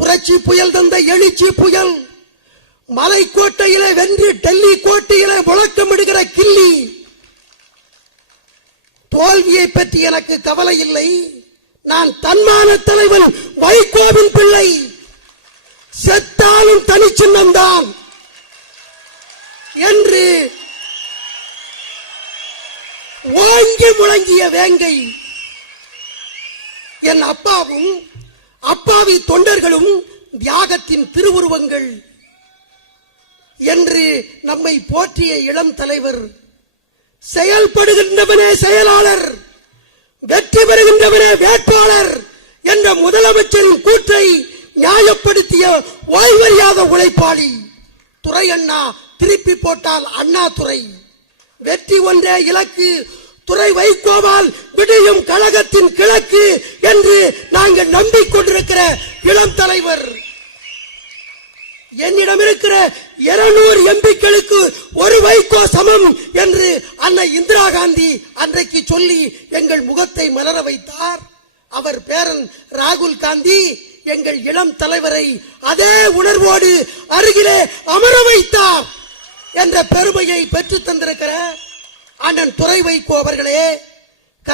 புரட்சி புயல் தந்த எழுச்சி புயல். மலைக்கோட்டையில வென்று டெல்லி கோட்டையிலே முழக்கமிடுகிற கிள்ளி தோல்வியை பற்றி எனக்கு கவலை இல்லை. நான் தன்மான தலைவன் வைகோவின் பிள்ளை. செத்தாலும் தனிச்சின்னம்தான் என்று ஓங்கி முழங்கிய வேங்கை. என் அப்பாவும் அப்பாவி தொண்டர்களும் தியாகத்தின் திருவுருவங்கள் என்று நம்மை போற்றிய இளம் தலைவர் செயல்படுகின்றவனே செயலாளர் வெற்றி பெறுகின்றவனே வேட்பாளர் என்ற முதலமைச்சரின் கூற்றை நியாயப்படுத்திய ஓய்வறியாத உழைப்பாளி துறை அண்ணா திருப்பி போட்டால் அண்ணா துறை வெற்றி ஒன்றே இலக்கு துறை வைகோவால் விடியும் கழகத்தின் கிழக்கு என்று நாங்கள் நம்பிக்கொண்டிருக்கிற இளம் தலைவர். என்னிடம் இருக்கிற இருநூறு எம்பிக்களுக்கு ஒரு வைகோ சமம் என்று அன்னை இந்திரா காந்தி அன்றைக்கு சொல்லி எங்கள் முகத்தை மலர வைத்தார். அவர் பேரன் ராகுல் காந்தி எங்கள் இளம் தலைவரை அதே உணர்வோடு அருகிலே அமர வைத்தார் என்ற பெருமையை பெற்று தந்திருக்கிற அண்ணன் துறை வைகோ அவர்களே